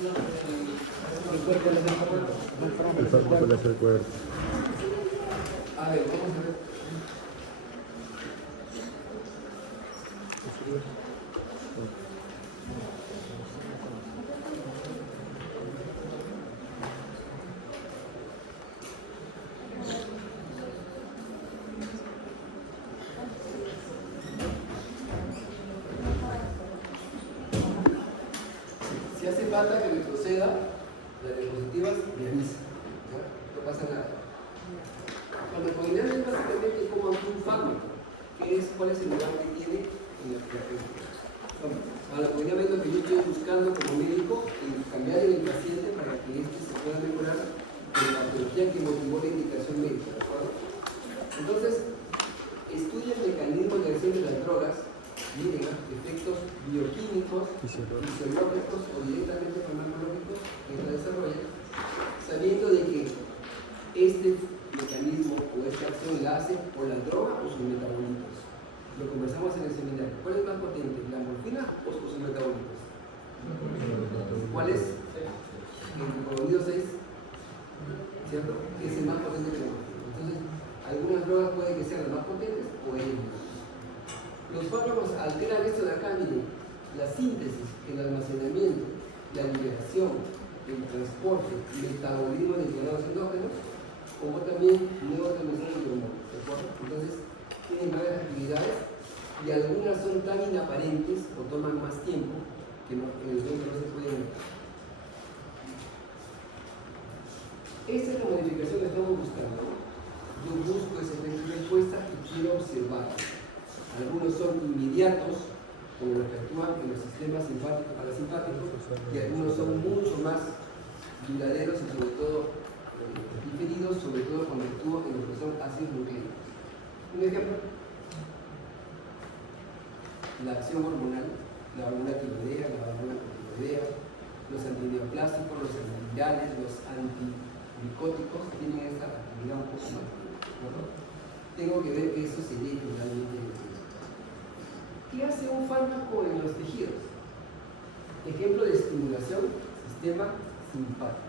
El cuerpo le hace El cuerpo le hace el cuerpo. A ver, vamos a ver. Si hace falta que retroceda, las diapositivas me avisa. ¿Ya? No pasa nada. Farmacovigilancia es básicamente como un fármaco, cuál es el lugar que tiene en la terapéutica. Farmacovigilancia es lo que yo estoy buscando como médico y cambiar en el paciente para que éste se pueda mejorar con la patología que motivó la indicación médica. ¿De acuerdo? Entonces, estudia el mecanismo de acción de las drogas, miren, efectos bioquímicos, fisiológicos o directamente farmacológicos que se desarrollan, sabiendo de que este mecanismo o esta acción la hace por la droga o sus metabolitos. Lo conversamos en el seminario. ¿Cuál es más potente, la morfina o sus metabolitos? ¿Cuál es? El glucónido 6, ¿cierto? Es el más potente que la morfina. Entonces, algunas drogas pueden que sean las más potentes o ellas. Los fármacos alteran esto de acá, miren, la síntesis, el almacenamiento, la liberación, el transporte, el metabolismo de los endógenos, como también neurotransmisores de hormonas, ¿de acuerdo? Entonces, tienen varias actividades y algunas son tan inaparentes o toman más tiempo que en el centro no se pueden notar. Esta es la modificación que estamos buscando. Yo busco esa respuesta y quiero observar. Algunos son inmediatos, como los que actúan en los sistemas simpáticos parasimpáticos, y algunos son mucho más duraderos y sobre todo diferidos, sobre todo cuando actúan en lo que son ácidos nucleicos. Un ejemplo, la acción hormonal, la hormona tiroidea, la hormona corticoidea, los antineoplásticos, los antivirales, los antimicóticos tienen esta actividad un poco más, ¿no? Tengo que ver que eso se llegue realmente. ¿Qué hace un fármaco en los tejidos? Ejemplo de estimulación, sistema simpático.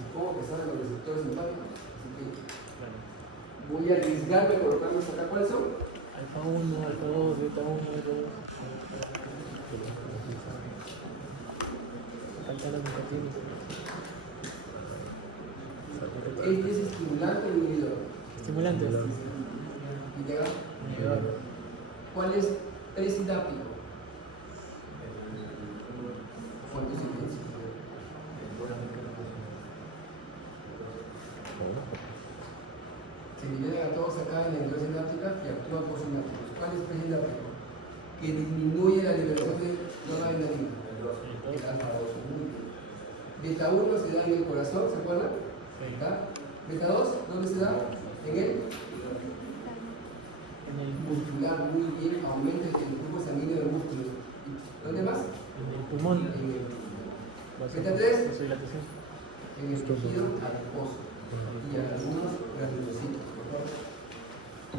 Supongo que saben los receptores simpáticos, así que voy a arriesgarme a colocarlos acá. ¿Cuáles son? Alfa 1, alfa 2, beta 1, beta 2. Faltan los negativos. Este es estimulante o inhibidor. Estimulante. ¿Y cuál es presidápico? ¿Cuánto silencio? Se liberan a todos acá en la endosis sináptica y actúan por sinápticos. ¿Cuál es presidápico? Que disminuye la liberación de noradrenalina. El alfa 2. Beta 1 se da en el corazón, ¿se acuerdan? ¿Está? Beta 2, ¿dónde se da? En el muscular, muy bien, aumenta el flujo sanguíneo de músculos. ¿Dónde más? En el pulmón. Beta 3, en el tejido adiposo y algunos granulocitos.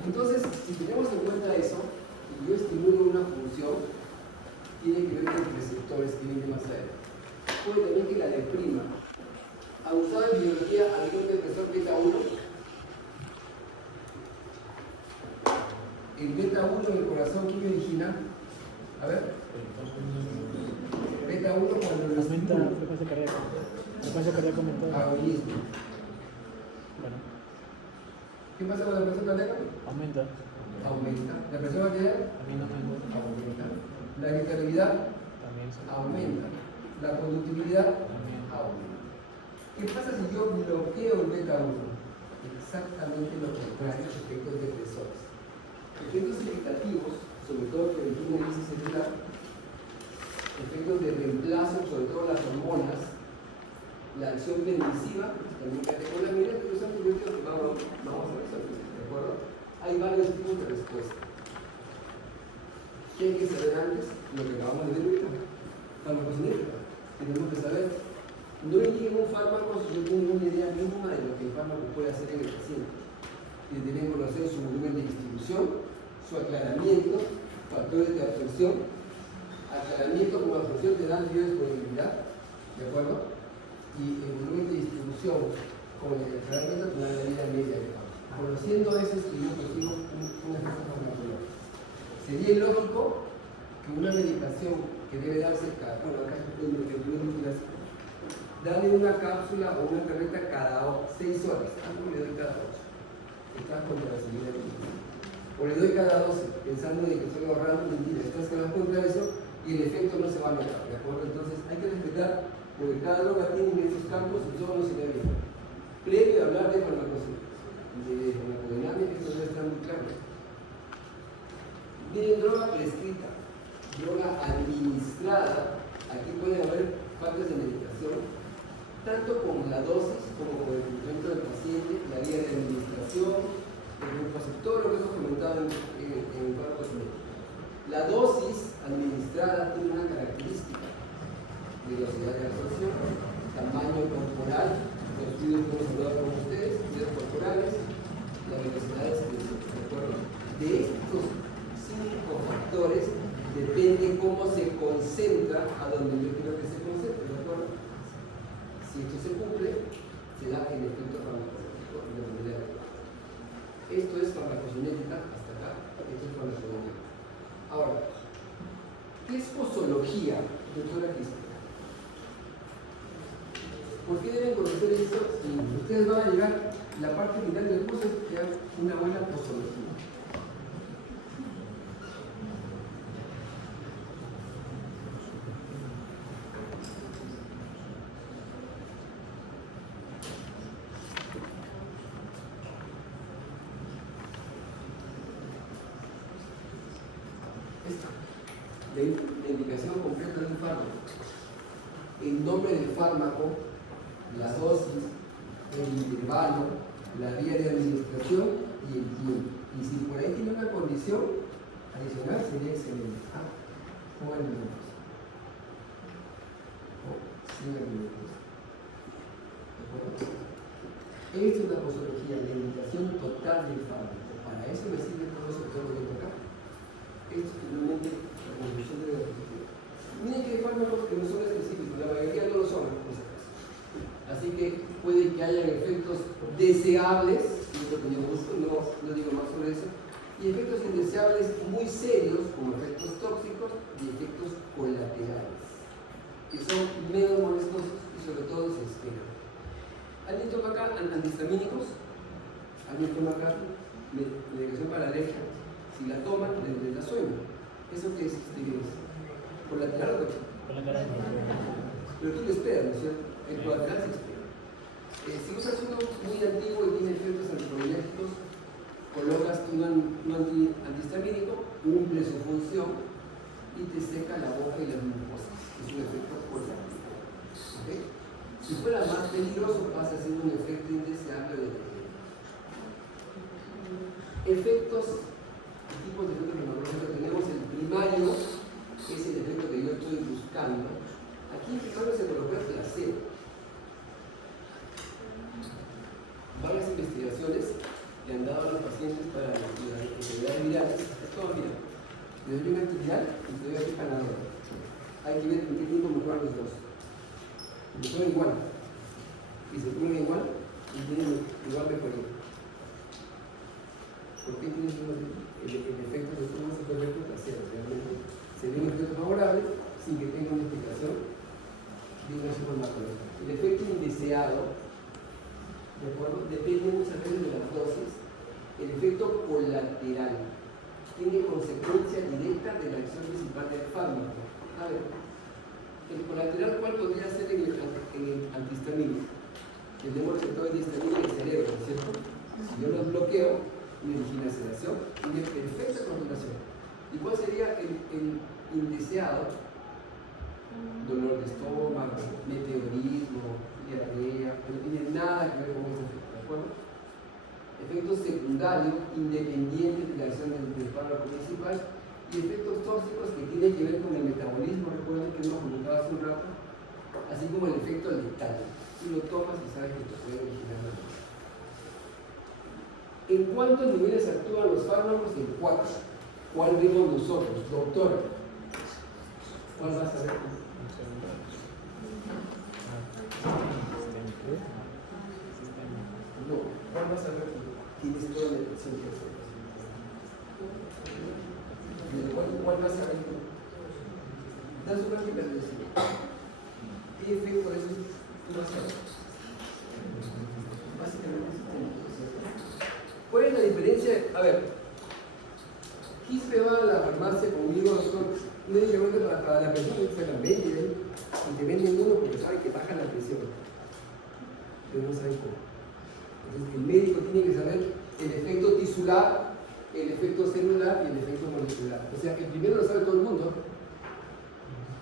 Entonces, si tenemos en cuenta eso, y yo estimulo una función, tiene que ver con receptores que vienen más allá. Puede también que la deprima. ¿Ha usado en biología algún depresor beta 1? El beta 1 en el corazón, ¿quién me origina? A ver. Beta 1 cuando lo Aumenta la estimulo. frecuencia cardíaca. La frecuencia cardíaca aumenta. Agonismo. Bueno, ¿Qué pasa con la presión cardíaca? aumenta. Aumenta. ¿La presión arterial? También aumenta. Aumenta. La irritabilidad También se aumenta. La conductividad También. aumenta. ¿Qué pasa si yo bloqueo el beta 1? Exactamente lo contrario a los efectos depresores. Efectos irritativos, sobre todo por el índice celular, efectos de reemplazo, sobre todo las hormonas, la acción permisiva, también categoría, pero son antibióticos que vamos a resolver, ¿de acuerdo? Hay varios tipos de respuesta. ¿Qué hay que saber antes? Lo que acabamos de ver ahorita. Farmacocinética. Tenemos que saber. No llega un fármaco si no tiene una idea mínima de lo que el fármaco puede hacer en el paciente. Y deben conocer su volumen de distribución, su aclaramiento, factores de absorción. Aclaramiento como absorción te dan biodisponibilidad, ¿de acuerdo? Y el volumen de distribución con el tratamiento tendrá la vida media de causa. Conociendo eso es que yo consigo un efecto farmacológico. Sería ilógico que una medicación que debe darse cada, bueno, acá es un ejemplo muy clásico, darle una cápsula o una tableta cada 6 horas, algo le doy cada 8. Estás contra la salida de la. O le doy cada 12, pensando en que estoy ahorrando, mentira, estás que vas contra eso y el efecto no se va a notar, ¿de acuerdo? Entonces hay que respetar, porque cada droga tiene estos campos y todo no se ve bien. Previo a hablar de farmacodinámica, esto debe estar muy claro. Miren, droga prescrita, droga administrada, aquí puede haber faltas de medicación, tanto con la dosis como con el tratamiento del paciente, la vía de administración, todo lo que hemos comentado en fármacos médicos. La dosis administrada tiene una característica: velocidad de absorción, tamaño corporal, los estudios que hemos hablado con ustedes, estudios corporales, la velocidad de excreción. ¿De acuerdo? De estos 5 factores depende cómo se concentra a donde yo quiero que se concentre. ¿De acuerdo? Si esto se cumple, se da el efecto farmacológico de manera adecuada. Esto es farmacocinética hasta acá, esto es farmacodinámica. Ahora, ¿qué es posología, doctora Cristina? ¿Por qué deben conocer esto? Y ustedes van a llegar, la parte final del curso es crear una buena posología. La indicación completa de un fármaco, el nombre del fármaco, la dosis, el intervalo, la vía de administración y el tiempo. Y si por ahí tiene una condición adicional, sería excelente. Pongan minutos. O 100 minutos. ¿De acuerdo? Esta es la posología, la indicación total del fármaco. Para eso me sirve todo eso que tengo que tocar. Esto es finalmente la conclusión de la diapositiva. Miren que hay fármacos que no son específicos, la mayoría no lo son, por si acaso. Así que puede que haya efectos deseables, que es lo que yo busco, no digo más sobre eso, y efectos indeseables muy serios, como efectos tóxicos y efectos colaterales, que son menos molestosos y sobre todo se esperan. ¿Han visto acá antihistamínicos? ¿Han visto acá medicación para alergia? Si la toman, les da sueño. ¿Eso qué es? ¿Colateral o coche? Colateral. Pero tú le esperas, ¿no es cierto? El colateral se espera. Si usas uno muy antiguo y tiene efectos anticolinérgicos, colocas un antihistamínico, cumple su función y te seca la boca y las mucosas. Es un efecto colateral. ¿Okay? Si fuera más peligroso, pasa a ser un efecto indeseable de efectos. Tipos de efectos farmacológicos tenemos el primario, que es el efecto que yo estoy buscando. Aquí primero se colocó el placebo. Varias investigaciones le han dado a los pacientes para las enfermedades virales. Es todo viral. Le doy una actividad y te doy aquí panadol. Hay que ver en qué tiempo mejoran los dos. Mejoran igual. Y se ponen igual y tienen igual mejoría. ¿Por qué tienes el efecto de cómo se puede ver tu placebo? Realmente se ve un efecto favorable sin que tenga una explicación de una farmacológica. El efecto indeseado, ¿de acuerdo? Depende muchas veces de las dosis. El efecto colateral tiene consecuencia directa de la acción principal del fármaco. A ver, el colateral, ¿cuál podría ser en el antihistamínico? Tenemos receptor de histamina en el cerebro, ¿no es cierto? Si yo los bloqueo, me origina sedación y de perfecta concentración. ¿Y cuál sería el indeseado? Dolor de estómago, meteorismo, diarrea, no tiene nada que ver con ese efecto, ¿de acuerdo? Efectos secundarios independientes de la acción del fármaco principal y efectos tóxicos que tienen que ver con el metabolismo, recuerden que hemos comentado hace un rato, así como el efecto letal. Tú lo tomas y sabes que te puede originar la muerte. ¿En cuántos niveles actúan los fármacos? En 4. ¿Cuál vemos nosotros? Doctor, ¿cuál vas a ver? vas a ver que tienes toda la elección que hacer. ¿Cuál vas a ver? Da su práctica de decir. PF, por eso tú vas a ver. Básicamente eso tenemos. ¿Cuál es la diferencia? A ver, Quispe va a la farmacia conmigo, doctor. Médicamente para la persona que se la vende y te venden uno porque sabe que baja la presión. Pero no sabe cómo. Entonces el médico tiene que saber el efecto tisular, el efecto celular y el efecto molecular. O sea, el primero lo sabe todo el mundo,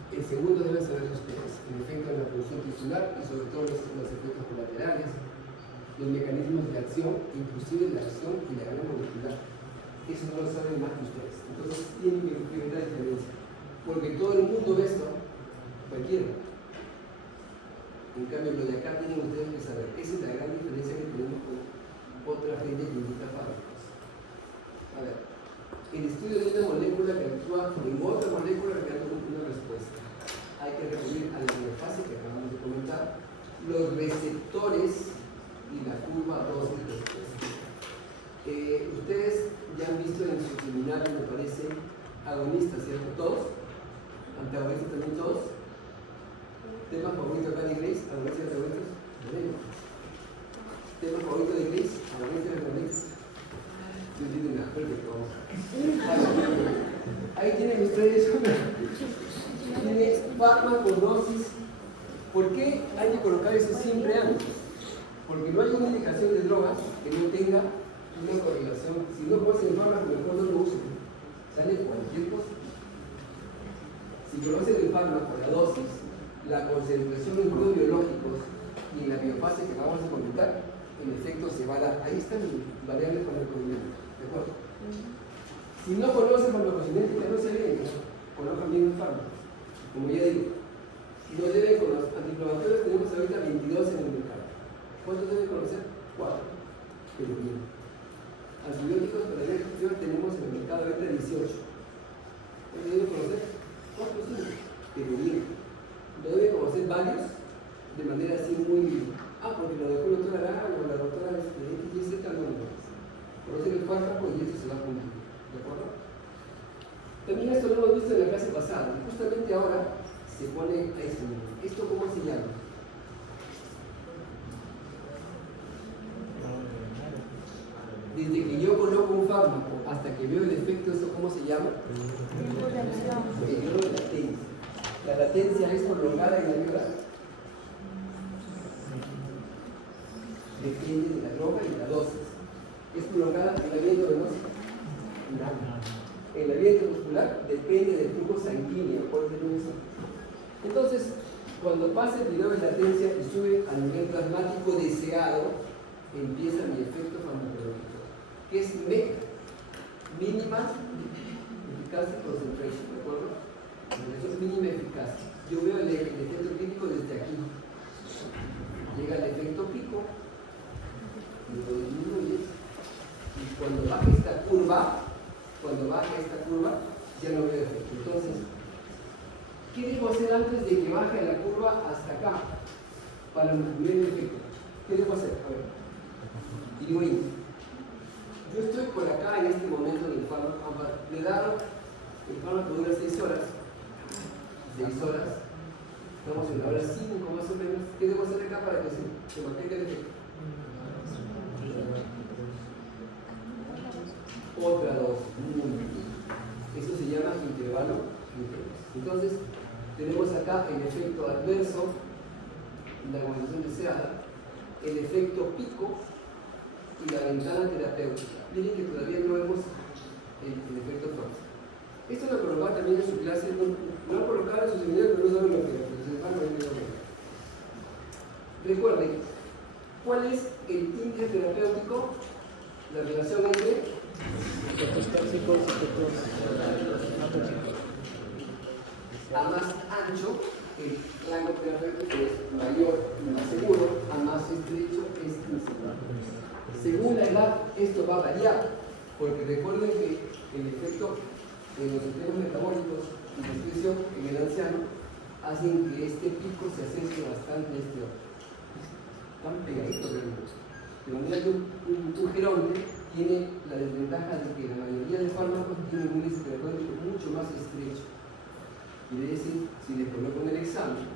el segundo deben saber ustedes, el efecto de la función tisular y sobre todo los efectos colaterales, los mecanismos de acción, inclusive la acción y la cadena molecular. Eso no lo saben más que ustedes. Entonces tienen que ver la diferencia. Porque todo el mundo ve esto, cualquiera. En cambio, lo de acá tienen ustedes que saber. Esa es la gran diferencia que tenemos con otra gente que indica fármacos. A ver, el estudio de una molécula que actúa en otra molécula que da una respuesta. Hay que recurrir a la biofase que acabamos de comentar, los receptores y la curva dosis respuesta. Ustedes ya han visto en su seminario, me parece, agonistas, ¿cierto? ¿Todos? ¿Antagonistas también todos? ¿Tema favorito acá de Grace? ¿Agonistas y antagonistas? ¿Tema favorito de Grace? ¿Agonistas y antagonistas? Sí, tienen la perfecto. Ahí tienen ustedes tienen farmacodosis. ¿Por qué hay que colocar eso siempre antes? Porque no hay una indicación de drogas que no tenga una correlación. Si no conoces el fármaco, mejor no lo usen. Sale cualquier cosa. Si conocen el fármaco, la dosis, la concentración en grupos biológicos y en la biofase que acabamos de comentar, en efecto se va a dar. Ahí están las variables farmacodinámicas. ¿De acuerdo? Si no conocen farmacocinética, no se leen, conozcan bien el fármaco. Como ya digo, no deben conocer. Antiinflamatorios tenemos ahorita 22 en el mercado. ¿Cuántos deben conocer? 4. Pero bien. Antibióticos para la infección tenemos en el mercado ahorita 18. ¿Cuántos deben conocer? 4 o 5. Pero bien. No deben conocer varios de manera así muy. Porque lo dejó la doctora Arana o la doctora X y Z no lo conoce. Conocen el fármaco y eso se va a cumplir. ¿De acuerdo? También esto lo hemos visto en la clase pasada. Justamente ahora se pone a este nivel. ¿Esto cómo se llama? Desde que yo coloco un fármaco hasta que veo el efecto, ¿eso cómo se llama? Periodo de latencia. La latencia es prolongada en la vida. Depende de la droga y la dosis. ¿Es prolongada en la vía venosa? No. En la vía muscular depende del flujo sanguíneo. ¿Cuál es el eso? Entonces, cuando pasa el periodo de latencia y sube al nivel plasmático deseado, empieza mi efecto farmacológico, que es MEC, mínima efficacia concentration, ¿de acuerdo? Eso es mínima eficacia. Yo veo el efecto clínico desde aquí. Llega el efecto pico, lo disminuye, y cuando baja esta curva, ya no veo efecto. Entonces, ¿qué debo hacer antes de que baje la curva hasta acá? Para descubrir el efecto. ¿Qué debo hacer? A ver. Y digo, yo estoy por acá en este momento del fármaco. Le daron, el fármaco dura 6 horas. 6 horas. Estamos en la hora 5 más o menos. ¿Qué debo hacer acá para que se mantenga el efecto? Otra dosis. Muy bien. Eso se llama intervalo. Entonces, tenemos acá el efecto adverso, la organización deseada, el efecto pico y la ventana terapéutica. Miren que todavía no vemos el efecto tóxico. Esto lo colocaba también en su clase, no lo colocaba en su seminario, pero no saben lo que era, pero se van a ver. Recuerden, ¿cuál es el índice terapéutico? La relación entre efectos tóxicos y efectos no tóxicos. A más ancho, el rango terapéutico es mayor y más seguro, a más estrecho es inseguro. Según la edad, esto va a variar, porque recuerden que el efecto de los sistemas metabólicos y la expresión en el anciano hacen que este pico se acerque bastante a este otro. Están pegaditos realmente. De manera que un geronte tiene la desventaja de que la mayoría de fármacos tienen un índice terapéutico mucho más estrecho. Quiere decir, si les coloco en el examen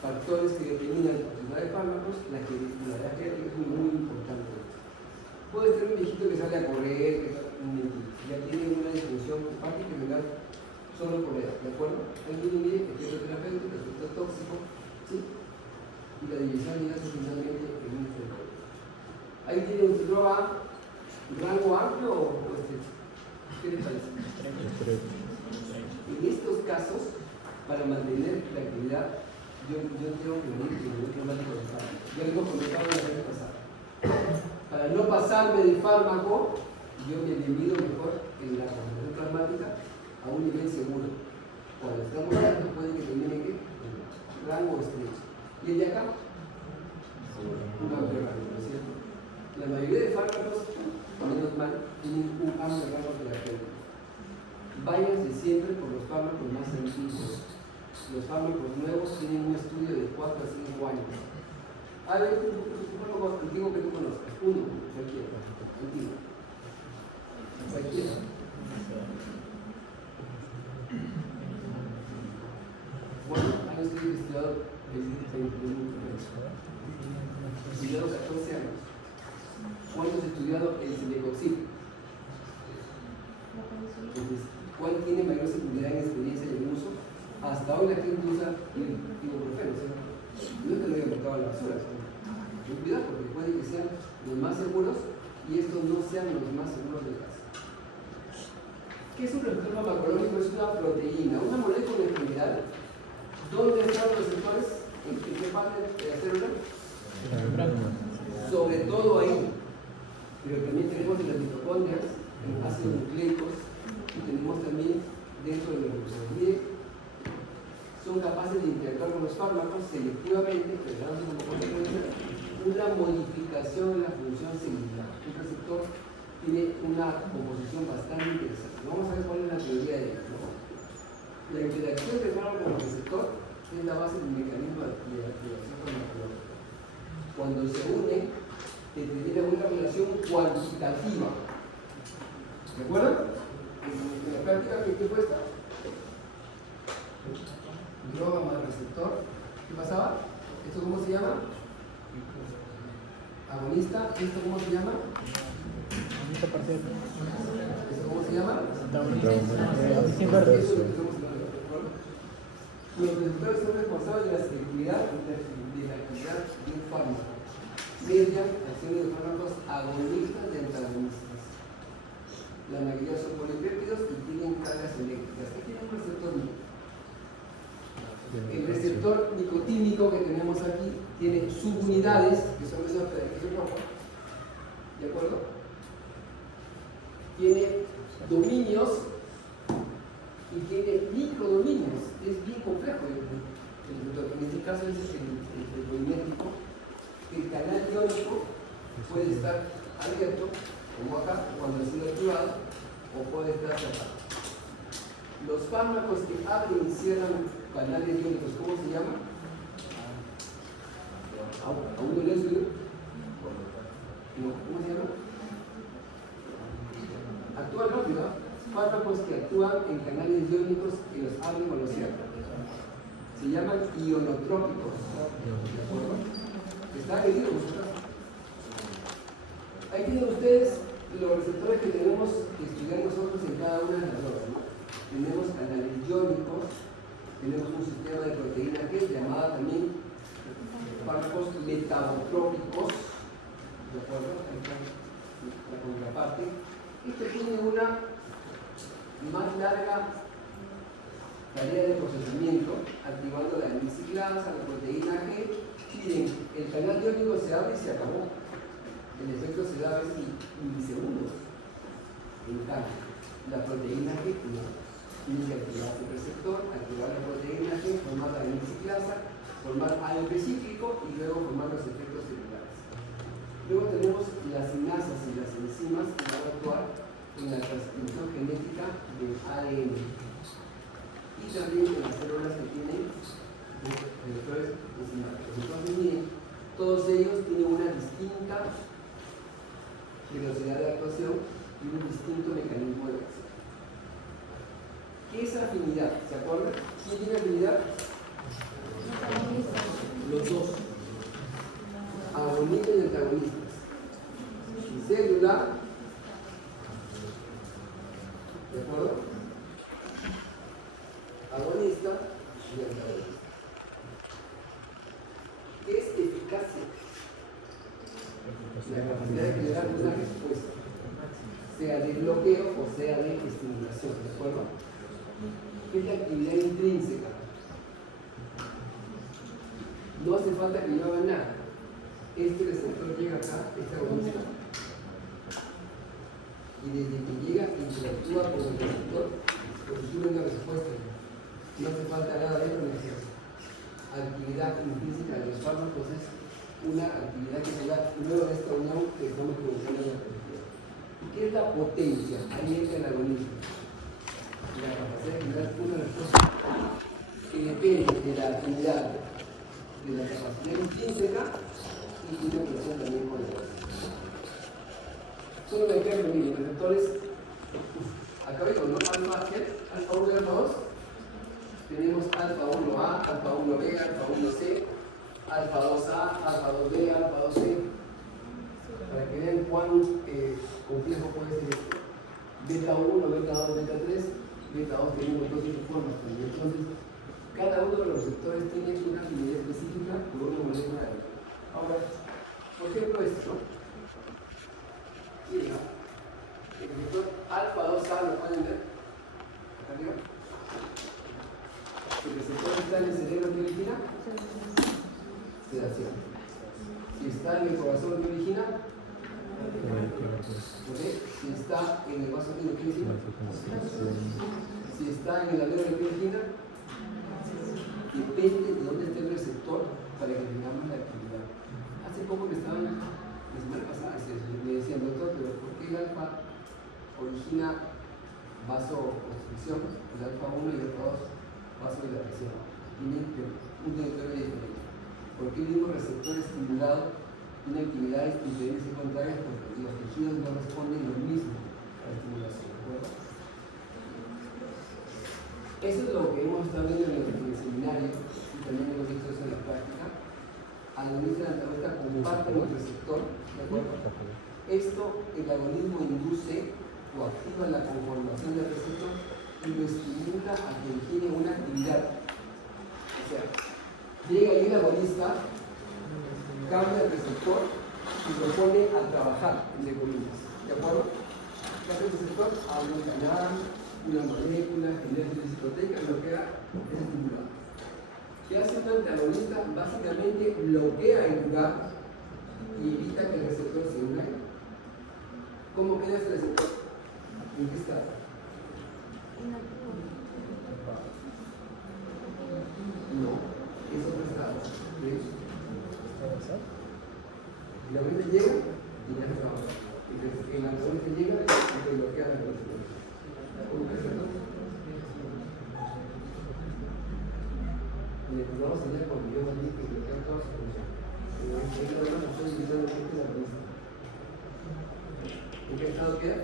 factores que determinan la toxicidad de fármacos, la genética es muy importante. Puede ser un viejito que sale a correr, que ya tiene una disfunción hepática y renal solo por edad, ¿de acuerdo? Alguien mide que tiene terapéutico, efecto tóxico, ¿sí? Y la división llega finalmente en un fenómeno. Ahí tiene un droga rango amplio o estrecho. ¿Qué les parece? En estos casos, para mantener la actividad, yo tengo que venir con un traumático de fármaco. Yo vengo comentado la vez pasada. Para no pasarme del fármaco, yo me divido mejor en la concentración plasmática a un nivel seguro. Cuando estamos altos puede que termine en rango estrecho. ¿Y el de acá? Un amplio rango, ¿no es cierto? La mayoría de fármacos, menos mal, tienen un amplio rango terapéutico. Váyanse siempre por los fármacos más antiguos. Los fármacos nuevos tienen un estudio de 4 a 5 años. A ver, un fármaco antiguo que tú conozcas. Uno, cualquiera. Antiguo. Cualquiera. ¿Cuántos años tiene estudiado el estudiado 14 años? ¿Cuántos ha estudiado el Celecoxib? Entonces, ¿cuál tiene mayor seguridad en experiencia y en uso? Hasta hoy la gente usa ibuprofeno, ¿sí? No es que lo haya botado a la basura, ten cuidado porque puede que sean los más seguros y estos no sean los más seguros del caso. ¿Qué es un receptor farmacológico? Es una proteína, una molécula en general. ¿Dónde están los receptores? ¿En qué parte de la célula? Sobre todo ahí. Pero también tenemos en las mitocondrias, en ácidos nucleicos, y tenemos también dentro de los glucósidos. Son capaces de interactuar con los fármacos selectivamente, generando como consecuencia una modificación en la función celular. Un receptor tiene una composición bastante interesante. Vamos a ver cuál es la teoría de esto. La interacción del fármaco con el receptor es la base del mecanismo de activación farmacológica. Cuando se une, determina una relación cuantitativa. ¿De acuerdo? En la práctica, ¿qué fue esta? Droga más receptor. ¿Qué pasaba? ¿Esto cómo se llama? Agonista. ¿Esto cómo se llama? Agonista parcial. ¿Esto cómo se llama? Antagonista. Los receptores son responsables de la selectividad de la actividad de un fármaco, mediante acciones de fármacos agonistas y antagonistas. La mayoría son polipéptidos y tienen cargas eléctricas. Aquí tiene un receptor nicotínico. El receptor nicotínico que tenemos aquí tiene subunidades que son esas que son rojas. ¿De acuerdo? Tiene dominios y tiene microdominios. Es bien complejo el receptor. En este caso es el polimétrico. El canal iónico puede estar abierto, como acá, cuando ha sido activado, o puede estar cerrado. Los fármacos que abren y cierran canales iónicos, ¿cómo se llaman? ¿Aún no lo he estudiado? ¿Cómo se llama? Actúan rápido. Fármacos que actúan en canales iónicos y los abren o los cierran. Se llaman ionotrópicos. ¿De acuerdo? ¿Está medido vosotros? Ahí tienen ustedes los receptores que tenemos que estudiar nosotros en cada una de las drogas, ¿no? Tenemos canales iónicos, tenemos un sistema de proteína que es llamada también fármacos metabotrópicos, ¿de acuerdo? Ahí está la contraparte. Este tiene una más larga tarea de procesamiento, activando la heliciclasa, la proteína G. Miren, el canal iónico se abre y se acabó. El efecto se da a veces en milisegundos. En cambio, la proteína G no. Tiene que activar el receptor, activar la proteína G, formar la heliciclasa, formar AMP cíclico y luego formar los efectos celulares. Luego tenemos las sinasas y las enzimas que van a actuar en la transcripción genética del ADN. Y también en las células que tienen receptores enzimáticos. Entonces, miren, todos ellos tienen una distinta velocidad de actuación y un distinto mecanismo de acción. ¿Qué es afinidad? ¿Se acuerdan? ¿Quién tiene afinidad? Los dos. Agonistas y antagonistas. Y célula, ¿de acuerdo? Agonista y antagonista. ¿Qué es eficacia? La capacidad de generar una respuesta, sea de bloqueo o sea de estimulación, ¿de acuerdo? ¿Qué es la actividad intrínseca? No hace falta que yo haga nada. Este receptor llega acá, este agonista, y desde que llega interactúa con el receptor, produce una respuesta. No hace falta nada de conexión. Actividad intrínseca de los fármacos es una actividad que se da luego de esta unión que estamos provocando en la película. ¿Y qué es la potencia? Ahí entra el agonismo. La capacidad de generar una respuesta que depende de la actividad, de la capacidad intrínseca y tiene relación también con la base. Solo un ejemplo, miren, los receptores, acá con alfa 1 y alfa 2, tenemos alfa 1A, alfa 1B, alfa 1C, alfa 2A, alfa 2B, alfa 2C, para que vean cuán complejo puede ser esto. Beta 1, beta 2, beta 3, beta 2 tenemos dos formas también. Entonces, cada uno de los receptores tiene una afinidad específica por una molécula de alfa. Ahora, por ejemplo, esto, ¿no? Mira, el receptor alfa 2A, ¿lo pueden ver? Acá arriba. El receptor está en el cerebro, ¿qué origina? Sedación. Si está en el corazón, ¿qué origina? ¿Okay? Si está en el vaso sanguíneo, ¿qué origina? Si está en el alveolo, ¿qué origina? Depende de dónde esté el receptor para que tengamos la actividad. Hace poco me estaban, la semana pasada, me decían, doctor, pero ¿por qué el alfa origina vasoconstricción, el alfa 1 y el alfa 2 vasodilatación? Tienen un territorio diferente. ¿Por qué el mismo receptor estimulado tiene actividades diferentes y contrarias? Porque los tejidos no responden lo mismo a la estimulación, ¿de acuerdo? Eso es lo que hemos estado viendo en el seminario y también hemos visto eso en la práctica. Agonista y antagonista comparten el receptor, ¿de acuerdo? Esto, el agonismo induce o activa la conformación del receptor y lo estimula a que tiene una actividad. O sea, llega ahí el agonista, cambia el receptor y lo pone a trabajar, entre comillas, ¿de acuerdo? ¿Qué hace el receptor? Abre un canal, una molécula, genera una discoteca, lo que haga es estimulado. ¿Qué hace el antagonista? Básicamente bloquea el lugar y evita que el receptor se una. ¿Cómo queda ese receptor? ¿En qué estado? No, es otro estado. El agonista llega y ya se acaba. El antagonista llega y bloquea la receptor. ¿Cómo queda eso? Y le vamos a enseñar con videos allí que bloquean toda su función. Pero ahí lo vamos a hacer utilizando el efecto de la agonista. ¿En qué estado queda?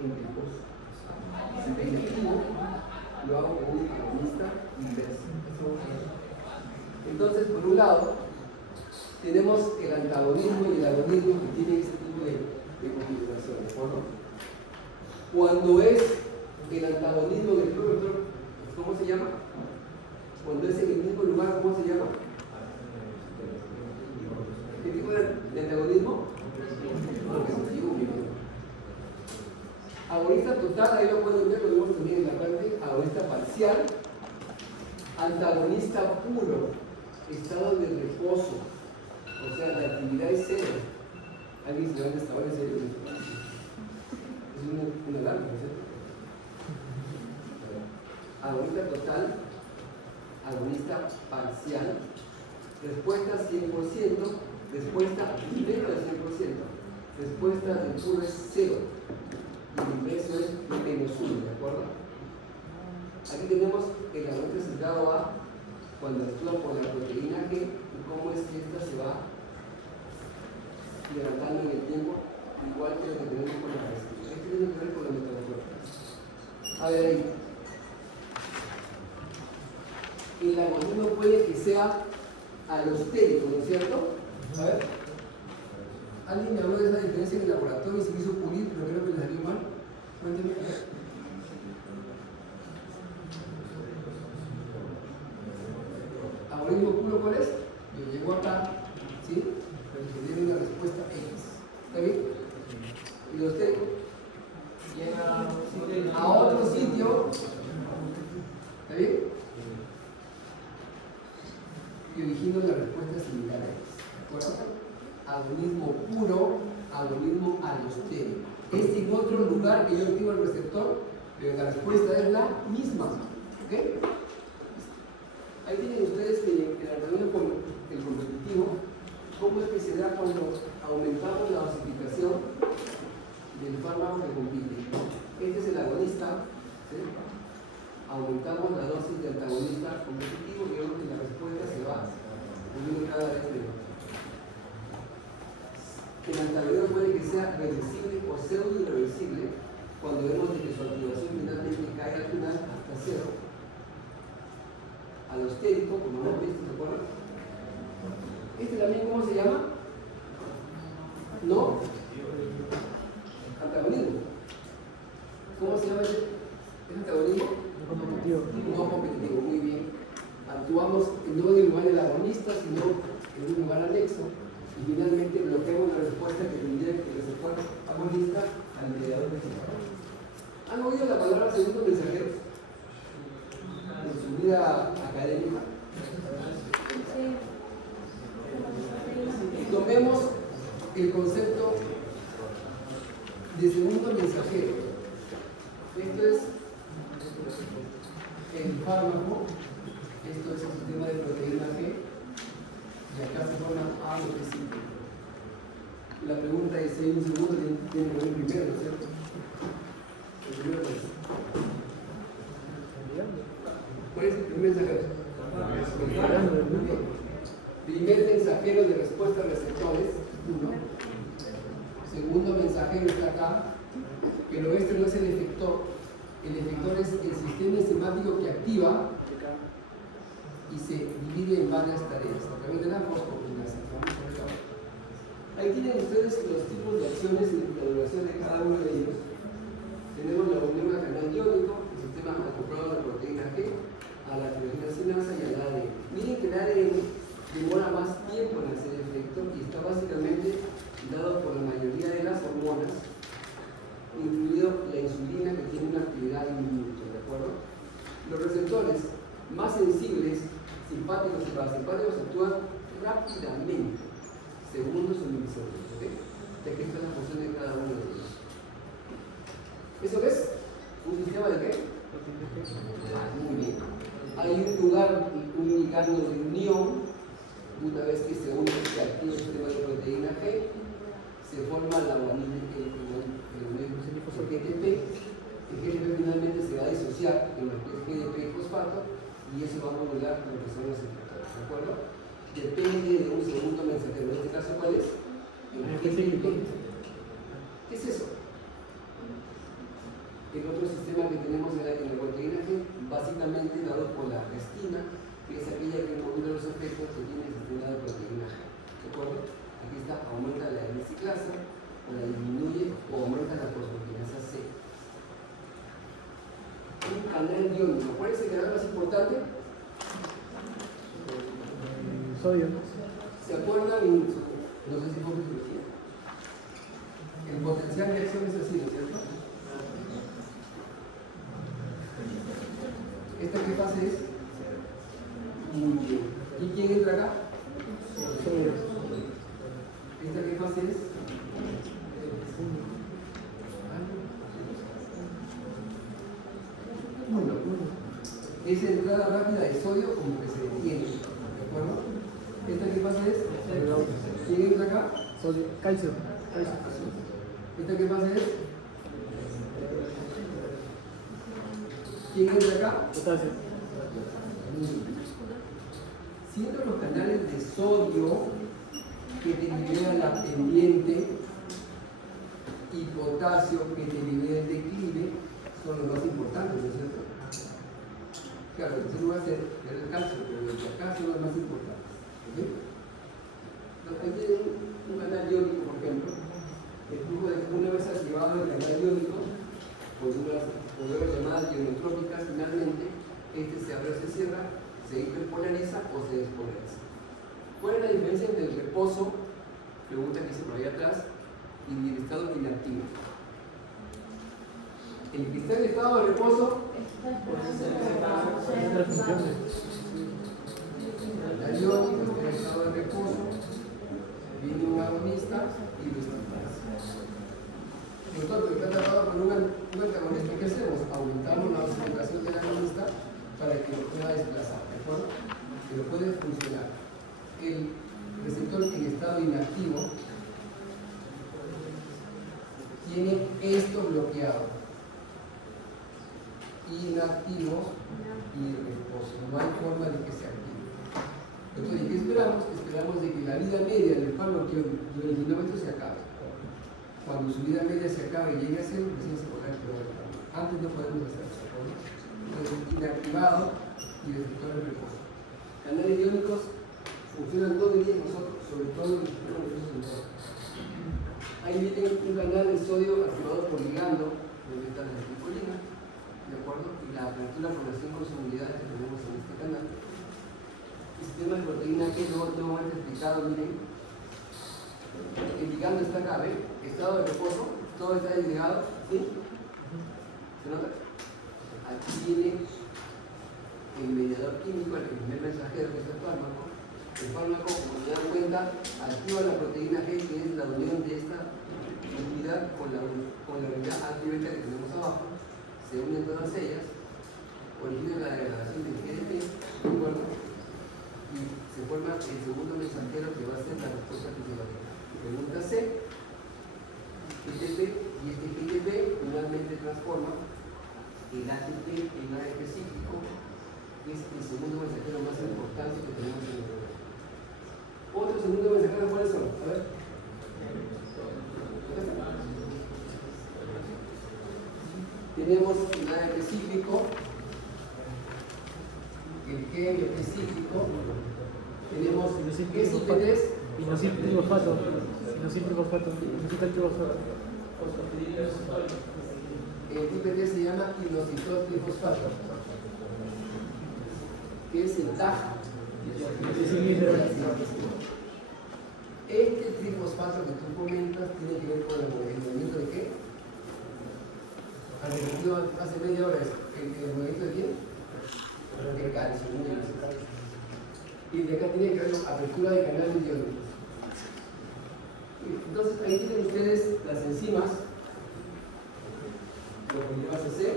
En glucosa. Si me negativo, lo hago con un agonista inverso. Entonces, por un lado, tenemos el antagonismo y el agonismo que tienen ese tipo de configuración, ¿de acuerdo? Cuando es el antagonismo del receptor, ¿cómo se llama? Cuando es en el mismo lugar, ¿cómo se llama? ¿Qué tipo de antagonismo? Agonista total, ahí lo pueden ver, lo vemos también en la parte. Agonista parcial, antagonista puro, estado de reposo, o sea, la actividad es cero. Alguien se levanta esta hora en serio. Es una alarma, ¿no es cierto? Agonista total, agonista parcial, respuesta 100%, respuesta menos de 100%, respuesta del puro es 0 y el inverso es menos 1, ¿de acuerdo? Aquí tenemos el agonista centrado a cuando actúa por la proteína G y cómo es que esta se va levantando en el tiempo, igual que lo que tenemos con la resina. Esto tiene que ver con la metodología. A ver ahí. El agonismo puede que sea alostérico, ¿no es cierto? A ver. Alguien me habló de esa diferencia en el laboratorio y se quiso pulir, pero creo que le salió mal. Cuénteme. A ver. Agonismo puro, ¿cuál es? Yo llego acá, ¿sí? Pero tiene una respuesta X. ¿Está bien? Y los tengo. Llega a otro sitio. ¿Está bien? Y origino la respuesta similar a X. ¿De acuerdo? Agonismo puro, agonismo alostérico. Es en otro lugar que yo activo el receptor, pero la respuesta es la misma. ¿Ok? Ahí tienen ustedes que la reunión con el competitivo, cómo es que se da cuando aumentamos la dosificación del fármaco que compite. Este es el agonista, ¿sí? Aumentamos la dosis del antagonista competitivo y vemos que la respuesta se va uniendo cada vez menor. El antagonista puede que sea reversible o pseudo irreversible cuando vemos que su activación finalmente cae al final hasta cero. Alostérico, como hemos visto, ¿se acuerdan? Este también, ¿cómo se llama? No antagonismo. ¿Cómo se llama ese antagonismo? No competitivo. No competitivo, muy bien. Actuamos no en el lugar del agonista, sino en un lugar anexo. Y finalmente bloqueamos la respuesta que tendría que receptor agonista al mediador principal. ¿Han oído la palabra segundo mensajero en su vida académica? Tomemos el concepto de segundo mensajero. Esto es el fármaco, esto es el sistema de proteína G, y acá se forma A lo que sigue. La pregunta es si hay un segundo, tiene que haber un primero, ¿no es cierto? El primero es. ¿Cuál es el primer mensajero? Primer mensajero de respuesta a receptores, 1. Segundo mensajero está acá, pero este no es el efector. El efector es el sistema enzimático que activa y se divide en varias tareas a través de la fosfokinasa. Ahí tienen ustedes los tipos de acciones y la duración de cada uno de ellos. Tenemos la unión a canal iónico, el sistema acoplado a la proteína G, a la tirosinasa y al ADN. Miren que el ADN demora más tiempo en hacer efecto y está básicamente dado por la mayoría de las hormonas, incluido la insulina, que tiene una actividad en un minuto, ¿de acuerdo? Los receptores más sensibles, simpáticos y parasimpáticos, actúan rápidamente, segundos o milisegundos, ¿ok? Ya que esta es la función de cada uno de ellos. ¿Eso es? ¿Un sistema de qué? Muy bien. Hay un lugar, un ligando de unión, una vez que se une, se activa el sistema de proteína G, se forma la guanina GDP. El GDP finalmente se va a disociar en lo que es GDP y fosfato y eso va a modular lo que son los efectores, ¿de acuerdo? Depende de un segundo mensajero. En este caso, ¿cuál es? El GDP. ¿Qué es eso? El otro sistema que tenemos en la proteína G, básicamente dado por la restina, que es aquella que modula los efectos que tiene el sistema de proteína G, ¿de acuerdo? Aquí está, aumenta la N-ciclasa, o la disminuye o aumenta la fosfokinasa C. Un canal iónico. ¿Cuál es el canal más importante? Sodio. ¿Se acuerdan? No sé si fue fisiología. El potencial de acción es así, ¿no es cierto? ¿Esta qué fase es? Muy bien. ¿Y quién entra acá? Sodio. ¿Esta qué fase es? Bueno, esa entrada rápida de sodio como que se detiene, ¿de acuerdo? ¿Esta qué fase es? ¿Quién entra acá? Sodio. Calcio. ¿Esta qué fase es? ¿Quién entra acá? Potasio. Siendo los canales de sodio que te libera la pendiente y potasio que te libera el declive son los más importantes, ¿no es cierto? Claro, entonces no va a ser el cáncer, pero los de acá son los más importantes. ¿Okay? Aquí tienen un canal iónico, por ejemplo. El flujo de una vez activado el canal iónico, por unas llamadas ionotrópicas, finalmente, este se abre o se cierra, se hiperpolariza o se despolariza. ¿Cuál es la diferencia entre el reposo, pregunta que hice por ahí atrás, y el estado inactivo? El que está en estado de reposo, el iónico está en estado de reposo, viene un agonista y lo establece. Nosotros está tratado con un antagonista, ¿qué hacemos? Aumentamos la oxidación del agonista para que lo pueda desplazar, ¿de acuerdo? Que lo puede funcionar. El receptor en estado inactivo tiene esto bloqueado. Inactivo y reposo. No hay forma de que se active. Entonces, ¿qué esperamos? Esperamos de que la vida media del fármaco diolinómetro se acabe. Cuando su vida media se acabe y llegue a cero, recién se podrá activar el fármaco. Antes no podemos hacer eso. Entonces, inactivado y receptor en reposo. Canales iónicos funcionan todo el día en nosotros, sobre todo en el sistema nervioso central. Ahí viene un canal de sodio activado por ligando, donde está la acetilcolina, ¿de acuerdo? Y la apertura por las 5 unidades que tenemos en este canal. El sistema de proteína que no nuevamente explicado, miren. El ligando está acá, ¿ven? Estado de reposo, todo está desligado, ¿sí? ¿Se nota? Aquí viene el mediador químico, el primer mensajero que es el fármaco. El fármaco, como se dan cuenta, activa la proteína G, que es la unión de esta unidad con la unidad anti-beta que tenemos abajo. Se unen todas ellas, origina la degradación del GDP, ¿de acuerdo? Y se forma el segundo mensajero que va a ser la respuesta fisiológica. Pregunta C, GTP, y este GTP finalmente transforma el ATP en ADP cíclico, que es el segundo mensajero más importante que tenemos en el programa. Otro segundo mensajero, ¿cuáles son? A ver. Tenemos el ADP cíclico, el GMP cíclico, tenemos GCP3, Inositrilfosfato. el IP3 se llama inositol-trifosfato, que es el TAG. Este trifosfato que tú comentas tiene que ver con el movimiento de qué? Al repetido hace media hora, ¿el movimiento de quién? De calcio. Y de acá tiene que ver con apertura de canales iónicos. Entonces ahí tienen ustedes las enzimas, lo que vas a hacer.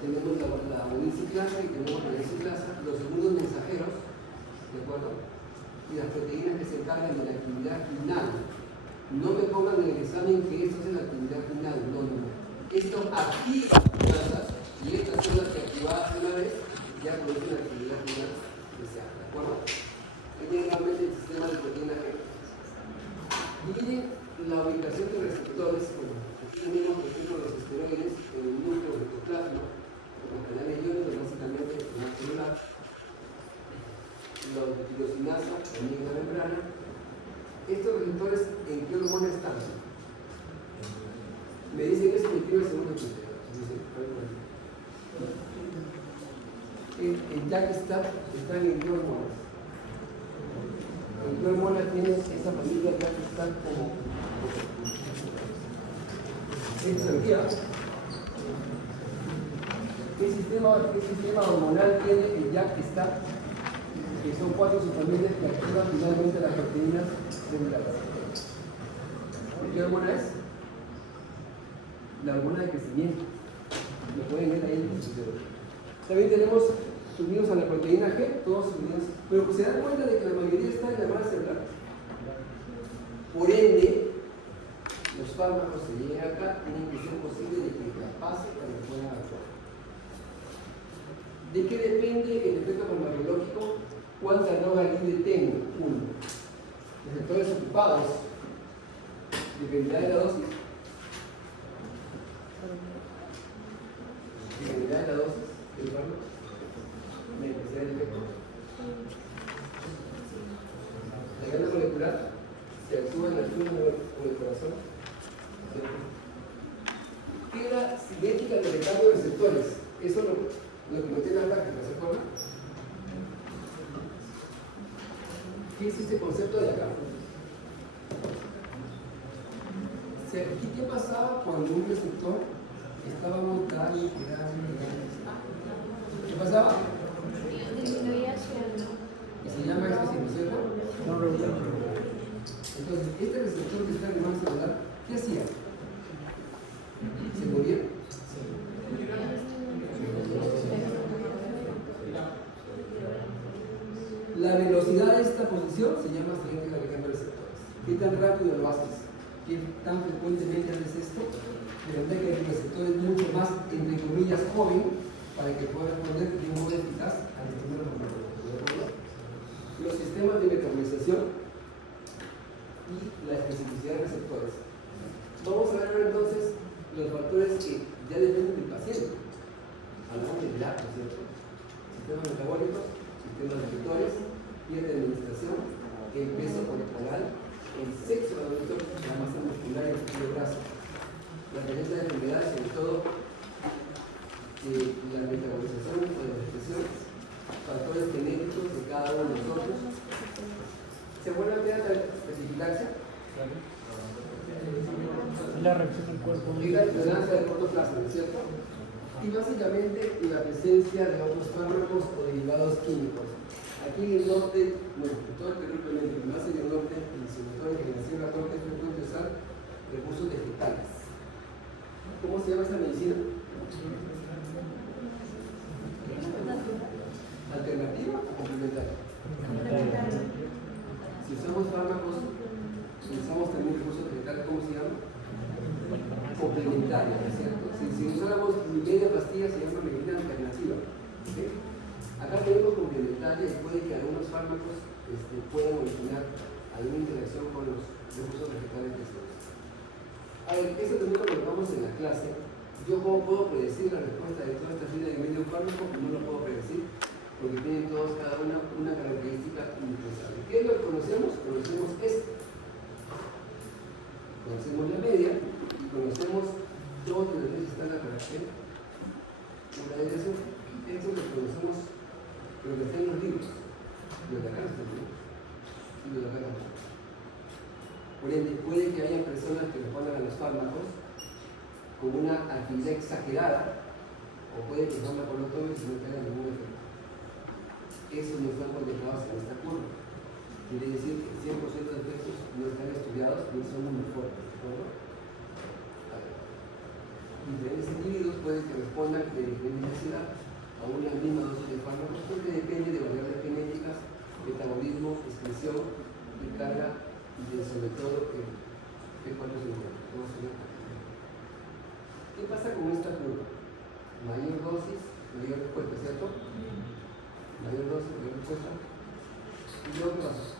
Tenemos la moniciclasa y tenemos la isoclasa, los segundos mensajeros, ¿de acuerdo? Y las proteínas que se encargan de la actividad final. No me pongan en el examen que esto es la actividad final, no. Esto activa cosas y estas son las que activadas una vez ya producen la actividad final deseada, ¿de acuerdo? Aquí tienen nuevamente el sistema de proteína G. Miren la ubicación de receptores, como aquí tenemos por ejemplo los esteroides en el núcleo del citoplasma, como canales iónicos básicamente en el celular, la tirosinasa también en la membrana. Estos receptores, ¿en qué hormona están? Me dicen que es emitido el segundo criterio. El JAK-STAT está en qué hormonas. ¿En qué hormona tiene esa familia JAK-STAT como? ¿Qué sistema hormonal tiene el JAK-STAT? Que son 4 subfamilias que activan finalmente las proteínas celulares. ¿Qué hormona es? La hormona de crecimiento. Lo pueden ver ahí en el sistema. También tenemos unidos a la proteína G, todos unidos, pero se dan cuenta de que la mayoría está en la masa celular. Por ende, los fármacos que lleguen acá tienen que ser posible de que la pase para que puedan actuar. ¿De qué depende el efecto farmacológico? ¿Cuánta droga libre tengo? 1. Receptores ocupados. resultados dependerá de la dosis. Dependerá de la dosis del fármaco. La intensidad del efecto. La cadena molecular se actúa en el túnel con el corazón. Queda cinética de recambio de receptores. Eso lo comenté en la práctica, ¿se acuerdan? ¿Qué es este concepto de acá? ¿Qué pasaba cuando un receptor estaba montado y ¿qué pasaba? Y se llama especificidad. No regular. Entonces, este receptor que está en el mar celular, ¿qué hacía? ¿Se movía? La velocidad de esta posición se llama cinética de recambio de receptores. ¿Qué tan rápido lo haces? ¿Qué tan frecuentemente haces esto? Fíjate que el receptor es mucho más, entre comillas, joven para que pueda responder de un modo eficaz al estímulo hormonal. Los sistemas de metabolización y la especificidad de receptores. Vamos a ver ahora entonces los factores que ya dependen del paciente. Hablamos del acto, ¿cierto? Sistemas metabólicos, sistemas de receptores, vía de administración, el peso corporal, el sexo del adulto, la masa muscular y el tejido graso, la presencia de enfermedades, sobre todo la metabolización o la expresión, factores genéticos de cada uno de nosotros. ¿Se acuerdan de la epifilaxia? La reacción del cuerpo. Y la tolerancia del protoplasma, ¿cierto? Y básicamente la presencia de otros fármacos o derivados químicos. Aquí en el norte, bueno, en todo el Perú, pero más en el norte, y sobre todo en generación la corte, es frecuente usar recursos vegetales. ¿Cómo se llama esta medicina? ¿Alternativa o complementaria? Si usamos fármacos, si usamos también recursos vegetales, ¿cómo se llama? Complementaria, ¿no es cierto? Si usáramos media pastilla, se llama medicina alternativa. ¿Sí? Acá tenemos complementaria y puede que algunos fármacos puedan originar alguna interacción con los recursos vegetales de estos. A ver, eso también lo colocamos en la clase. Yo cómo puedo predecir la respuesta de toda esta fila de medio fármaco, no lo puedo predecir, porque tienen todos cada una característica indispensable. ¿Qué es lo que conocemos? Conocemos esto. Conocemos la media y conocemos dos de los que están en la característica. Una de eso, esto lo conocemos, pero que está en los libros. Lo que acá no está en los libros. Y lo que acá no. Por ende, puede que haya personas que respondan a los fármacos con una actividad exagerada, o puede que el fármaco no tome si no tenga ningún efecto. Esos no están contemplados en esta curva. Quiere decir que 100% de efectos no están estudiados ni son uniformes. ¿De acuerdo? Diferentes individuos pueden que respondan de diferente intensidad a una misma dosis de fármacos porque depende de variables genéticas, metabolismo, expresión y carga y sobre todo el P450. ¿Qué pasa con esta curva? Mayor dosis, mayor respuesta, ¿cierto? Mayor dosis, mayor respuesta. ¿Y luego qué pasa?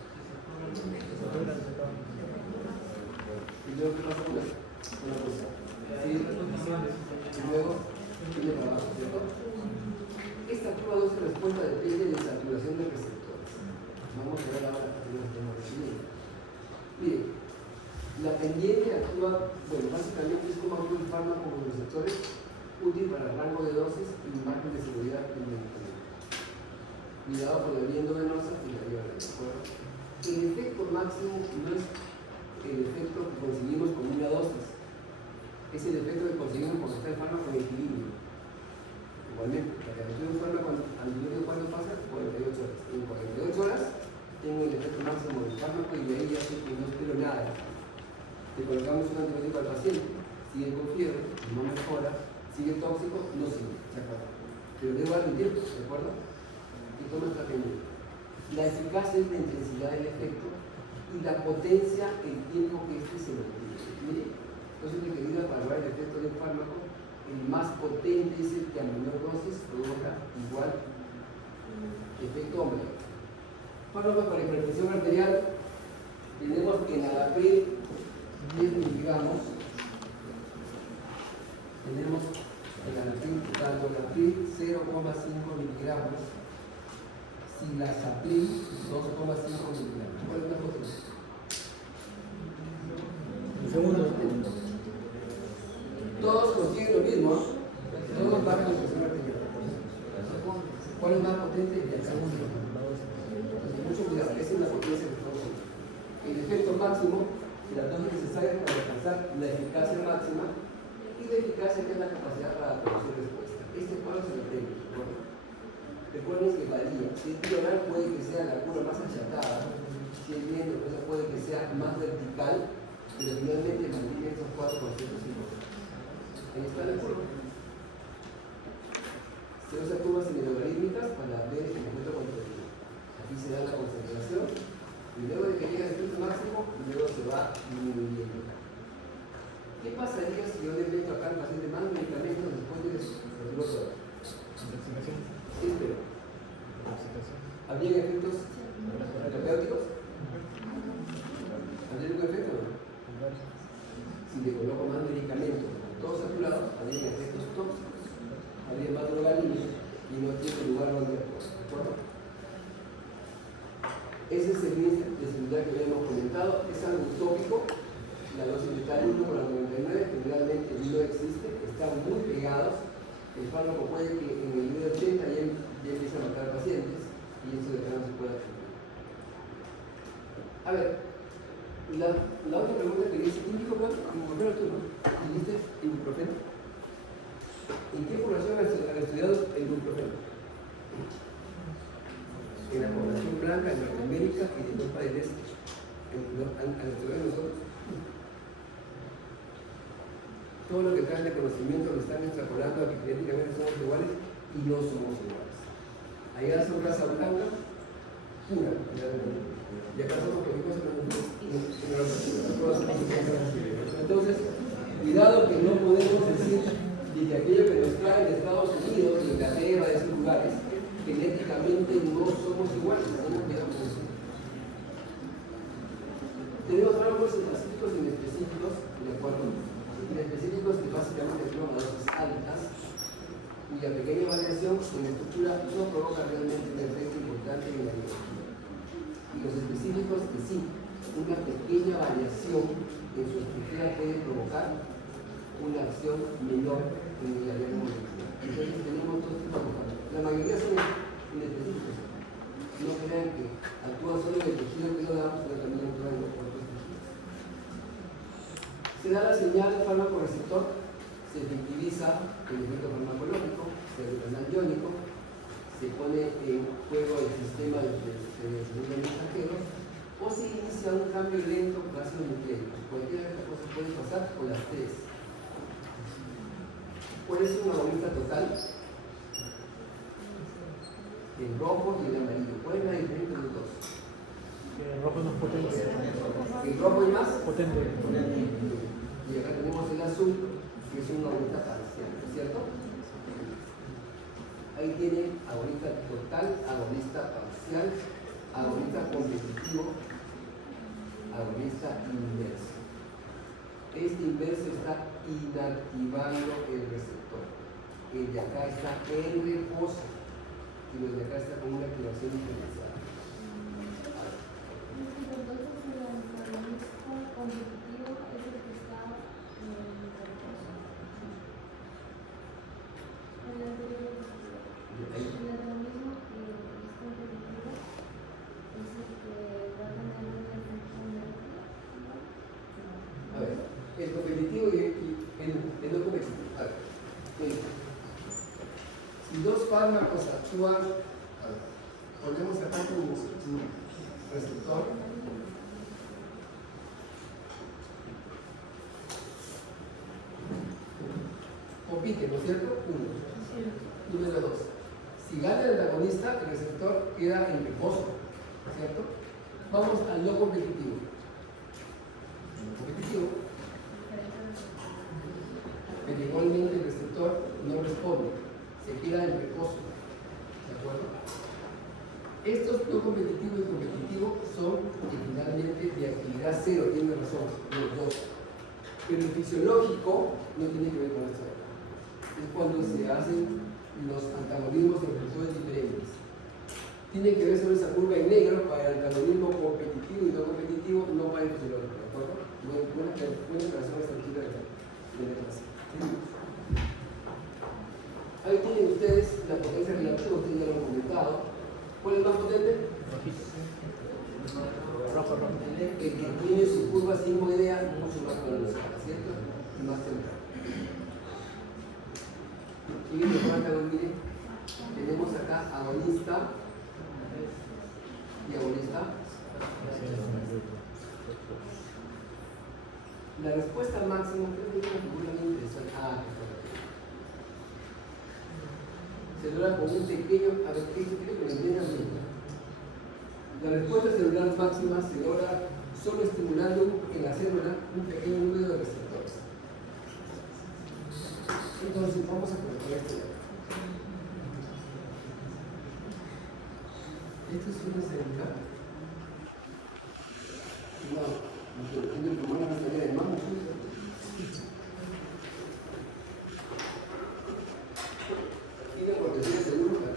¿Y luego qué pasa con la cosa? Sí, y luego tiene trabajo, ¿cierto? Esta curva dosis respuesta depende de la saturación de receptores. Vamos a ver ahora los temas de Miren, la pendiente actúa, bueno, básicamente es como actúa el fármaco con los receptores, útil para el rango de dosis y margen de seguridad del medicamento. Cuidado con la vía endovenosa y la vía oral, ¿de acuerdo? El efecto máximo no es el efecto que conseguimos con una dosis, es el efecto que conseguimos cuando está el fármaco en equilibrio. Igualmente, la reacción de un fármaco antibiótico, ¿cuándo pasa? 48 horas. En 48 horas tengo el efecto máximo del fármaco y de ahí ya sé que no espero nada. Le colocamos un antibiótico al paciente, sigue con fiebre, no mejora, sigue tóxico, no sigue, se acaba. Pero debo darle un tiempo, ¿de acuerdo? Y todo está pendiente. La eficacia es la intensidad del efecto y la potencia el tiempo que este se mantiene. Mire, entonces he querido evaluar el efecto del fármaco. El más potente es el que a menor dosis provoca igual efecto hombre. Fármacos para hipertensión arterial, tenemos enalapril 10 miligramos, tenemos enalapril 0,5 miligramos, cilazapril 2,5 miligramos. ¿Cuál es la potencia? El segundo. Todos consiguen lo mismo, todos bajan la presión arterial. ¿Cuál es más potente? El segundo. Mucho cuidado, esa es la potencia de todo. El efecto máximo, la dosis necesaria para alcanzar la eficacia máxima, y la eficacia que es la capacidad para producir respuesta. ¿Cuál es el premio? Recuerden que varía. Si es diagonal puede que sea la curva más achatada, si es bien, puede que sea más vertical, pero finalmente mantiene esos 4 conceptos importantes. Ahí está la curva. Se usa curvas semilogarítmicas para ver el efecto contrario. Aquí se da la concentración y luego de que llega al punto máximo, luego se va disminuyendo. ¿Qué pasaría si yo le meto acá al paciente más medicamentos después de retiró todo? Sí, pero ¿habría efectos terapéuticos? ¿Habría algún efecto o no? Si le coloco más medicamentos, todos saturados, habría efectos tóxicos, habría más drogalíneos y no tiene lugar donde actuar. ¿De acuerdo? Ese es el índice de seguridad que habíamos comentado, es algo utópico. La dosis letal 1 con la 99 generalmente no existe, están muy pegados. El fármaco puede que en el nivel 80 ya empiece a matar pacientes y eso de verdad no se puede hacer. A ver, la otra pregunta que dice, ibuprofeno tú, ¿no? ¿Dijiste ibuprofeno? ¿En qué población han estudiado el ibuprofeno? En la población blanca de Norteamérica y de Europa del Este. ¿Han estudiado nosotros? Todo lo que traen de conocimiento lo están extrapolando a que genéticamente somos iguales y no somos iguales. Allá son raza blanca pura, y acá somos cosas. Entonces, cuidado que no podemos decir que aquello que nos trae de Estados Unidos, de Inglaterra, de esos lugares, genéticamente no somos iguales. Tenemos árboles específicos y inespecíficos, de acuerdo. Inespecíficos que básicamente son dosis altas, cuya pequeña variación en la estructura no provoca realmente un efecto importante en la biología. Y los específicos que sí, una pequeña variación en su estructura puede provocar una acción menor en el diagrama molecular. Entonces tenemos dos tipos de fármacos. La mayoría son inespecíficos. No crean que actúan solo en el tejido que no damos, pero también actúan en los otros tejidos. Se da la señal del fármaco receptor, se efectiviza el efecto farmacológico, se da el canal iónico, se pone en juego el sistema de mensajeros, o se inicia un cambio lento de ácidos nucleicos. Cualquiera de estas cosas puede pasar con las tres. ¿Cuál es un agonista total? El rojo y el amarillo. ¿Cuál es la diferencia de los dos? El rojo no es potente. El rojo es más Potente. y acá tenemos el azul, que es un agonista parcial, ¿no es cierto? Ahí tiene agonista total, agonista parcial, agonista competitivo, agonista inverso. Este inverso está inactivando el receptor. El de acá está en reposo y el de acá está con una activación diferenciada. A ver, el competitivo y el no competitivo. A ver, si dos fármacos actúan, ponemos acá como receptor. Compite, ¿no es cierto? Uno. Número dos. Si gana el antagonista, el receptor queda en reposo, ¿no es cierto? Vamos al no competitivo. Competitivo. Pero igualmente el receptor no responde, se queda en reposo, ¿de acuerdo? Estos no competitivo y competitivo son finalmente de actividad cero, tiene razón, los dos. Pero el fisiológico no tiene que ver con esto. Es cuando se hacen los antagonismos en funciones diferentes. Tiene que ver sobre esa curva en negro para el antagonismo competitivo y no competitivo, no para el fisiológico, ¿de acuerdo? Buena aclaración a esta altura de la clase. Ahí tienen ustedes la potencia relativa, ustedes ya lo han comentado. ¿Cuál es más potente? Rojo. El que tiene su curva sin idea mucho más pronunciada, ¿cierto? Y más temprano. Y bien, por acá, miren, tenemos acá agonista y agonista. La respuesta máxima, creo que es una figura muy interesante. Se logra con un pequeño, a ver, ¿qué creo que me entiendan bien? La respuesta celular máxima se logra solo estimulando en la célula un pequeño número de receptores. Entonces vamos a colocar esto. ¿Esto es una célula? No, tiene que tomar una salida de mano. Tiene proteína segura.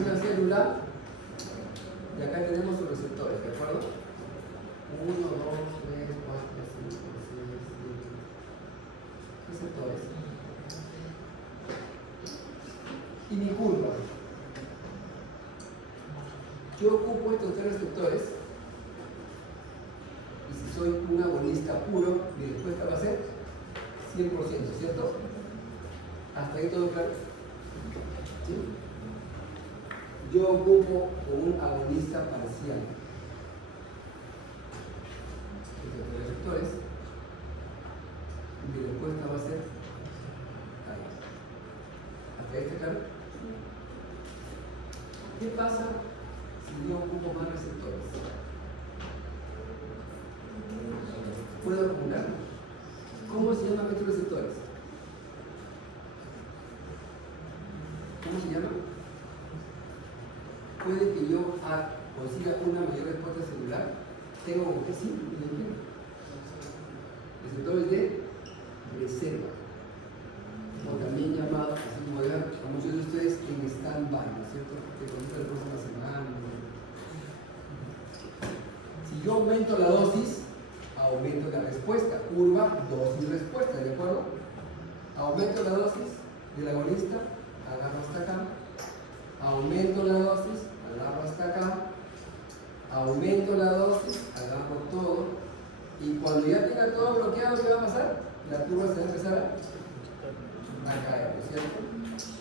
Una célula y acá tenemos sus receptores, ¿de acuerdo? 1, 2, 3, 4, 5, 6, 7 receptores. Y mi curva. Yo ocupo estos tres receptores y si soy un agonista puro, mi respuesta va a ser 100%, ¿cierto? ¿Hasta ahí todo claro? ¿Sí? Yo ocupo un agonista parcial. Estos receptores, mi respuesta va a ser ahí. ¿Hasta ahí está claro? ¿Qué pasa si yo ocupo más receptores? ¿Puedo acumular? ¿Cómo se llaman estos receptores? ¿Cómo se llaman? Puede que yo consiga una mayor respuesta celular. Tengo que sí, receptores de reserva, o también llamados, así como digan a muchos de ustedes, en stand-by, ¿no es cierto? Que comienza la próxima semana. Si yo aumento la dosis, aumento la respuesta, curva, dosis, respuesta, ¿de acuerdo? Aumento la dosis del agonista, agarro hasta acá, aumento la dosis, agarro hasta acá, aumento la dosis, agarro todo, y cuando ya tenga todo bloqueado, ¿qué va a pasar? La curva se va a empezar a caer, ¿no es cierto?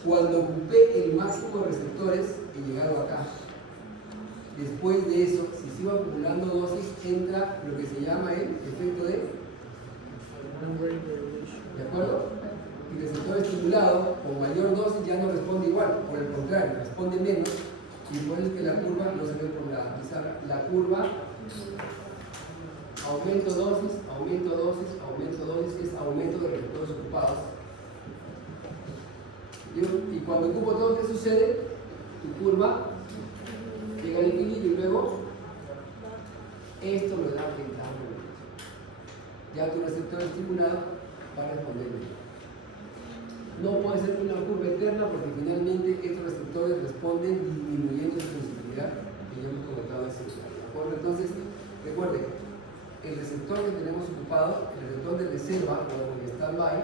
Cuando ocupé el máximo de receptores, he llegado acá. Después de eso, si sigo acumulando dosis, entra lo que se llama el efecto de acuerdo? Y el receptor estimulado con mayor dosis ya no responde igual, por el contrario, responde menos, y por eso es que la curva no se ve por la pizarra. La curva, aumento dosis, que es aumento de receptores ocupados. Y cuando ocupo todo, ¿qué sucede? Tu curva llega al equilibrio y luego esto lo da lentamente. Ya tu receptor estimulado va a responder bien. No puede ser una curva eterna porque finalmente estos receptores responden disminuyendo su sensibilidad que ya hemos comentado hace un rato, ¿de acuerdo? Entonces, recuerden, el receptor que tenemos ocupado, el receptor de reserva o el stand-by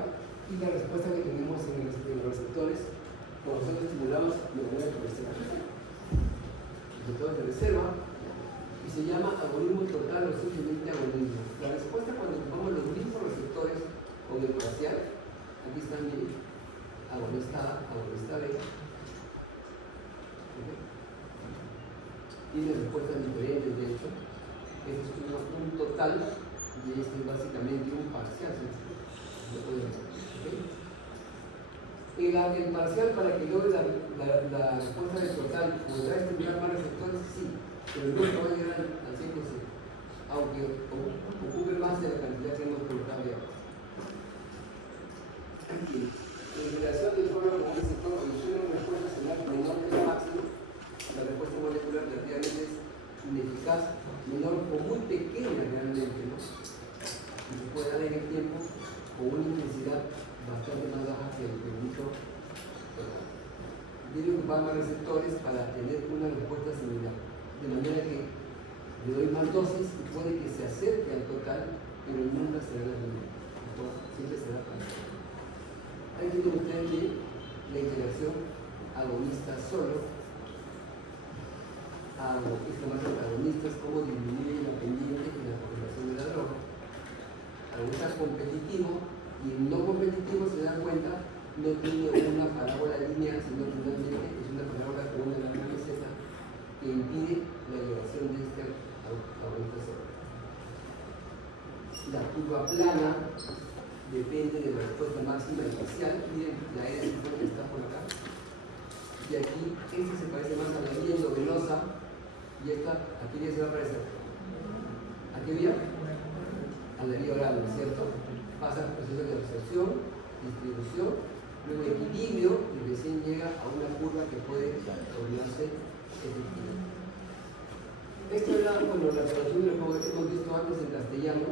y la respuesta que tenemos en los receptores cuando nosotros estimulamos de manera progresiva. Receptores de reserva y se llama agonismo total o simplemente agonismo. La respuesta cuando ocupamos los mismos receptores con el parcial, aquí están bien. Agonista A, agonista B. Tiene respuestas diferentes, de hecho. Este es un total y este es básicamente un parcial. El parcial, para que logre la respuesta del total, ¿podrá estimular más receptores? Sí, pero no va a llegar al 100%, aunque ocupe más de la cantidad que hemos colocado ya. En relación del fármaco con un receptor, cuando tiene una respuesta bastante más baja que el micro. Debe ocupar más receptores para tener una respuesta similar. De manera que le doy más dosis y puede que se acerque al total, pero nunca será la misma. Siempre será parcial. Ahí tienen ustedes que la interacción agonista solo, más antagonistas, cómo disminuye la pendiente y la concentración de la droga. Agonista competitivo y el no competitivo, se dan cuenta, no tiene una parábola lineal, sino que finalmente es una parábola con una larga meseta que impide la elevación de este agonista solo. La curva plana depende de la respuesta máxima inicial. Miren, la R50 está por acá. Y aquí, este se parece más a la vía endovenosa. Y esta, aquí ya se va a parecer. ¿A qué vía? A la vía oral, ¿no es cierto? Pasa el proceso de absorción, distribución, luego equilibrio y recién llega a una curva que puede tornarse efectiva. Esto era, bueno, la relación de lo que hemos visto antes en castellano.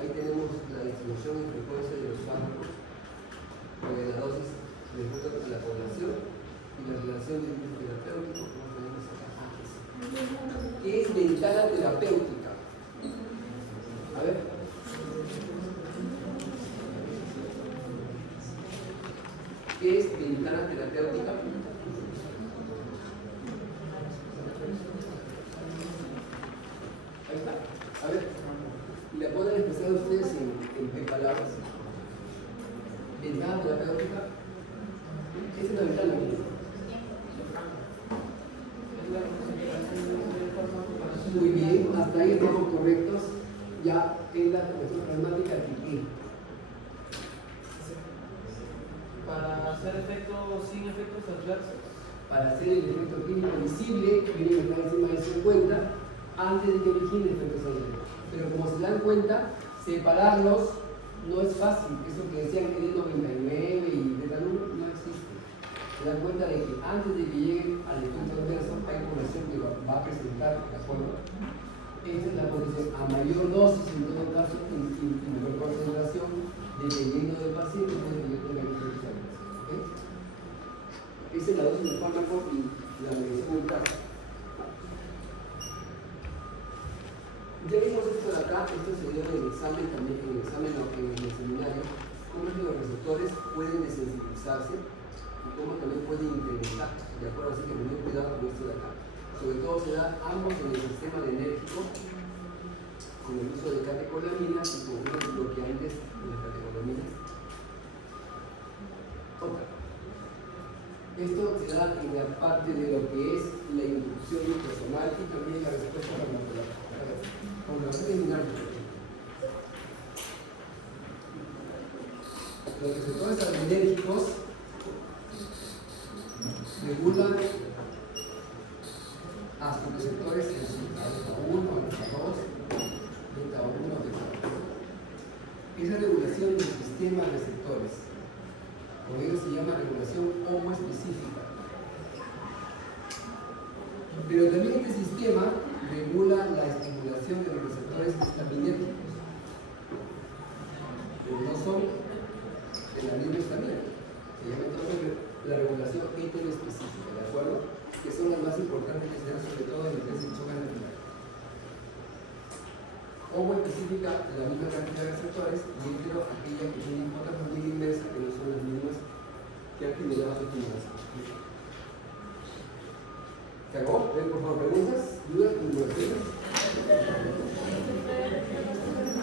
Ahí tenemos la distribución en frecuencia de los fármacos, de la dosis respecto a la población y la relación del uso terapéutico, como tenemos acá antes. ¿Qué es ventana terapéutica? A ver. ¿Qué es ventana terapéutica? Ahí está. A ver. ¿Le pueden expresar ustedes en palabras? Ventana terapéutica. Esa es la ventana. Muy bien, hasta ahí estamos correctos. Ya es la cuestión pragmática de qué. Para hacer efectos sin efectos adversos. Para hacer el efecto clínico visible, miren que está encima de 50, antes de que origine efectos adversos. Pero como se dan cuenta, separarlos no es fácil. Eso que decían que N99 y beta-1 no existe. Se dan cuenta de que antes de que lleguen al efecto adverso hay población que va a presentar, ¿de acuerdo? Esta es la condición a mayor dosis, en todo caso, y menor concentración, dependiendo del paciente, puede que yo tenga efectos adversos. ¿Okay? Esa es la dosis del fármaco y la medición en casa. Ya vimos esto de acá, esto se dio en el examen también, en el seminario, cómo es que los receptores pueden desensibilizarse y cómo también pueden incrementar, de acuerdo, así que tener cuidado con esto de acá. Sobre todo se da ambos en el sistema adrenérgico, con el uso de catecolaminas y con unos bloqueantes de las catecolaminas. Otra. Esto se da en la parte de lo que es la inducción personal y también la respuesta farmacológica. Con la terminar. Los receptores adrenérgicos regulan a sus receptores alfa 1, alfa 2, beta 1, beta 2. Esa regulación del sistema de receptores, por ello se llama regulación homoespecífica. Pero también este sistema regula la estimulación de los receptores histaminérgicos, pero no son de la misma histamina. Se llama entonces la regulación heteroespecífica, ¿de acuerdo? Que son las más importantes que se dan sobre todo en el que se chocan al final. Homoespecífica, la misma cantidad de receptores, y hetero, aquella que tiene otra familia inversa que no son las mismas que han generado su estimulación. ¿Se acabó? Por favor, preguntas, dudas, conversaciones.